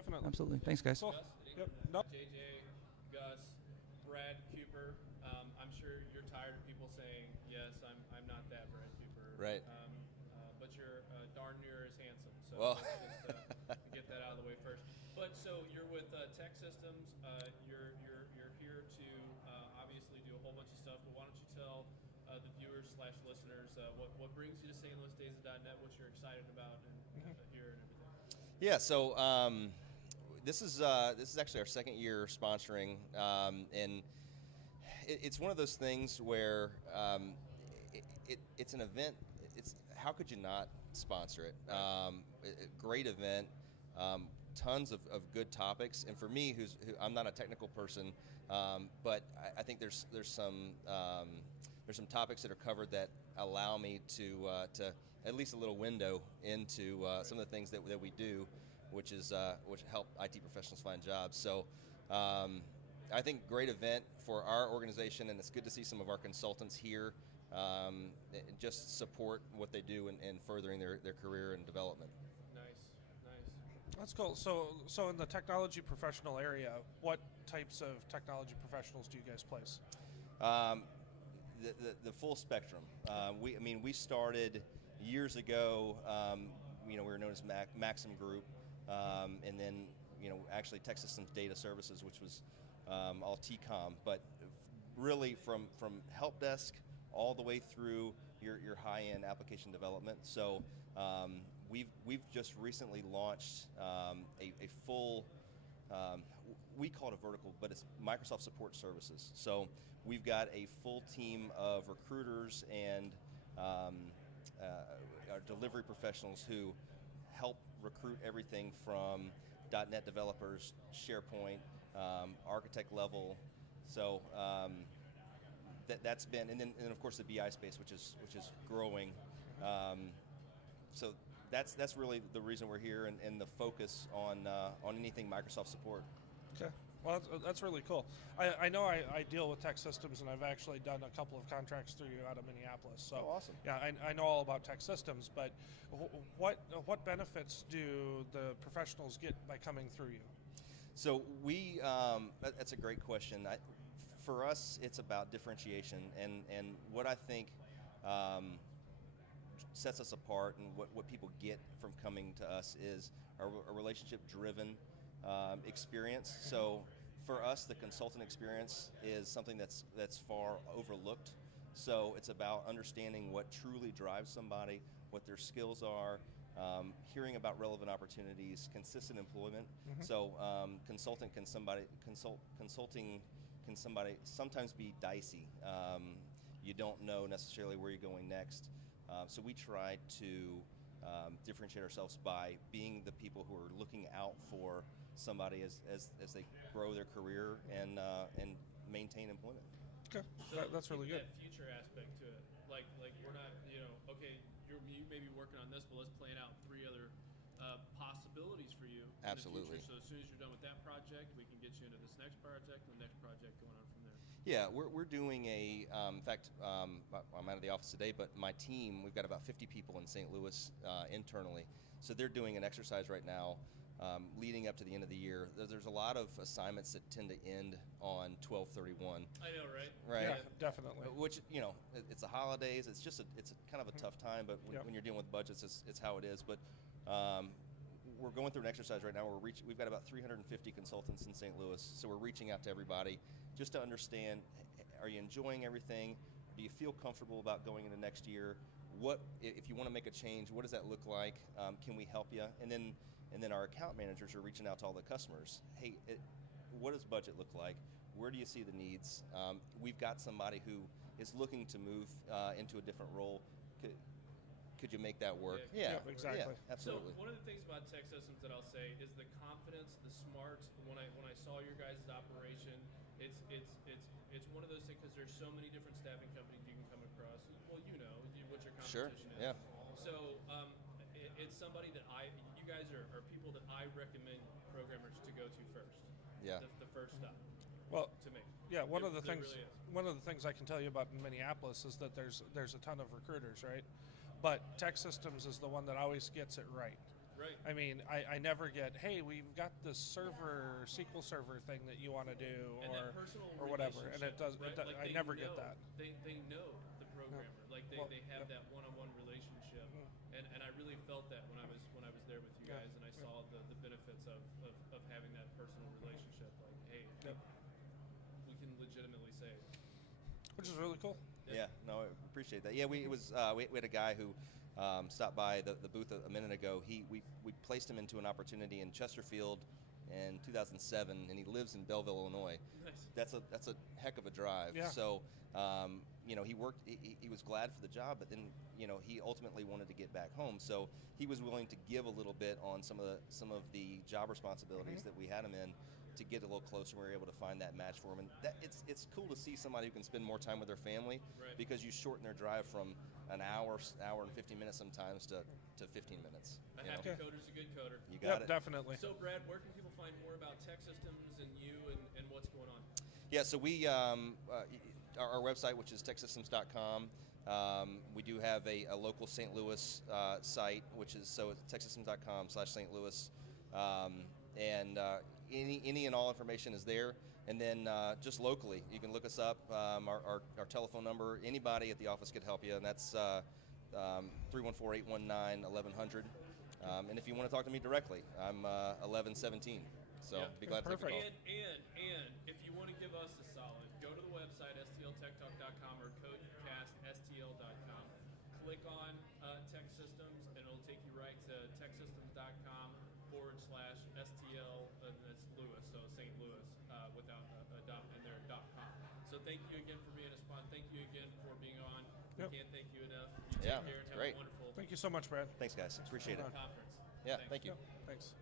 Definitely. Absolutely. Thanks, guys. Cool. Yep. No. JJ, Gus, Brad Cooper. I'm sure you're tired of people saying, "Yes, I'm not that Brad Cooper." Right. But you're darn near as handsome. So Well. let's just get that out of the way first. But so you're with TEKSystems. You're here to obviously do a whole bunch of stuff. But why don't you tell the viewers/listeners what brings you to St. Louis TEKSystems, what you're excited about, and here and everything. Yeah. So this is actually our second year sponsoring, and it's one of those things where it's an event. It's how could you not sponsor it? A great event. Tons of good topics, and for me, who I'm not a technical person, but I think there's some topics that are covered that allow me to at least a little window into some of the things that we do, which help IT professionals find jobs. So I think great event for our organization, and it's good to see some of our consultants here just support what they do in furthering their career and development. Nice. That's cool. So in the technology professional area, what types of technology professionals do you guys place? The full spectrum. We started years ago. We were known as Maxim Group, and then actually TEKSystems Data Services, which was all TCOM. But really from help desk all the way through your high-end application development. So we've just recently launched a full. We call it a vertical, but it's Microsoft Support Services. So we've got a full team of recruiters and our delivery professionals who help recruit everything from .NET developers, SharePoint, architect level. So that's been, and then of course the BI space, which is growing. So that's really the reason we're here, and the focus on anything Microsoft support. Okay. Well, that's really cool. I know I deal with TEKSystems, and I've actually done a couple of contracts through you out of Minneapolis. So, awesome. Yeah, I know all about TEKSystems, but what benefits do the professionals get by coming through you? So that's a great question. For us, it's about differentiation, and what I think sets us apart, and what people get from coming to us is a relationship-driven experience. So for us, the consultant experience is something that's far overlooked. So it's about understanding what truly drives somebody, what their skills are, hearing about relevant opportunities, consistent employment. Mm-hmm. So consulting can sometimes be dicey. You don't know necessarily where you're going next. So we try to differentiate ourselves by being the people who are looking out for somebody as they grow their career and maintain employment. Okay, So that's really good. That future aspect to it, like we're not, okay, you may be working on this, but let's plan out 3 other possibilities for you. Absolutely. In the future. So as soon as you're done with that project, we can get you into this next project and the next project going on from there. Yeah, we're doing in fact, I'm out of the office today, but my team, we've got about 50 people in St. Louis internally. So they're doing an exercise right now leading up to the end of the year. There's a lot of assignments that tend to end on 12/31. I know, right? Right. Yeah, definitely. Which, it's the holidays. It's just it's kind of a tough time, but when you're dealing with budgets, it's how it is. But we're going through an exercise right now where we've got about 350 consultants in St. Louis, so we're reaching out to everybody just to understand, are you enjoying everything? Do you feel comfortable about going into next year? What, if you want to make a change, what does that look like? Can we help you? And then our account managers are reaching out to all the customers. Hey, what does budget look like? Where do you see the needs? We've got somebody who is looking to move into a different role. Could you make that work? Yeah, exactly. Yeah, absolutely. So one of the things about TEKSystems that I'll say is the confidence, the smart. When I saw your guys' operation, it's one of those things, because there's so many different staffing companies you can come across. Well, what your competition is. Yeah. So it's somebody that you guys are people that I recommend programmers to go to first. Yeah. The first stop. Well, To me. yeah, one There of the things really is. one of the things I can tell you about in Minneapolis is that there's a ton of recruiters, right? But TEKSystems is the one that always gets it right. Right. I mean, I never get, hey, we've got this server, SQL server thing that you want to do, And that personal or whatever. And it does, relationship, right? Like I they never know, get that. They know the programmer. Like Well, they have yep. that one-on-one relationship. And I really felt that when I was there with you Yeah. guys, and I saw the benefits of having that personal relationship. Like, hey, Yep. we can legitimately say, Which is really cool. Yeah, no, I appreciate that. Yeah, we had a guy who stopped by the booth a minute ago. We placed him into an opportunity in Chesterfield in 2007, and he lives in Belleville, Illinois. nice. That's a heck of a drive. Yeah. So he worked. He was glad for the job, but then he ultimately wanted to get back home. So he was willing to give a little bit on some of the job responsibilities that we had him in, to get a little closer. We were able to find that match for him, and it's cool to see somebody who can spend more time with their family, Right. because you shorten their drive from an hour and 50 minutes sometimes to 15 minutes. A you know? happy coder's a good coder. You got Yep, it. definitely. So, Brad, where can people find more about TEKSystems and you and what's going on? Yeah, so we our website, which is TEKSystems.com. We do have a local St. Louis site, which is TEKSystems.com/St. Louis, and any and all information is there. And then just locally, you can look us up. Our telephone number, anybody at the office could help you, and that's 314-819-1100. And if you want to talk to me directly, I'm 1117. So Yeah. be glad to take a Perfect. call. And if you want to give us a solid, go to the website, STLTechTalk.com or codecast.stl.com. Click on TEKSystems, and it'll take you right to TEKSystems.com/STL, and that's Louis, so St. Louis, without a dot in there, .com. So thank you again for being a sponsor. Thank you again for being on. Yep. We can't thank you enough. You take Yeah, care and have great. a wonderful Thank you so much, Brad. Thanks, guys. Appreciate it. conference. Yeah, Thanks. thank you. Thanks.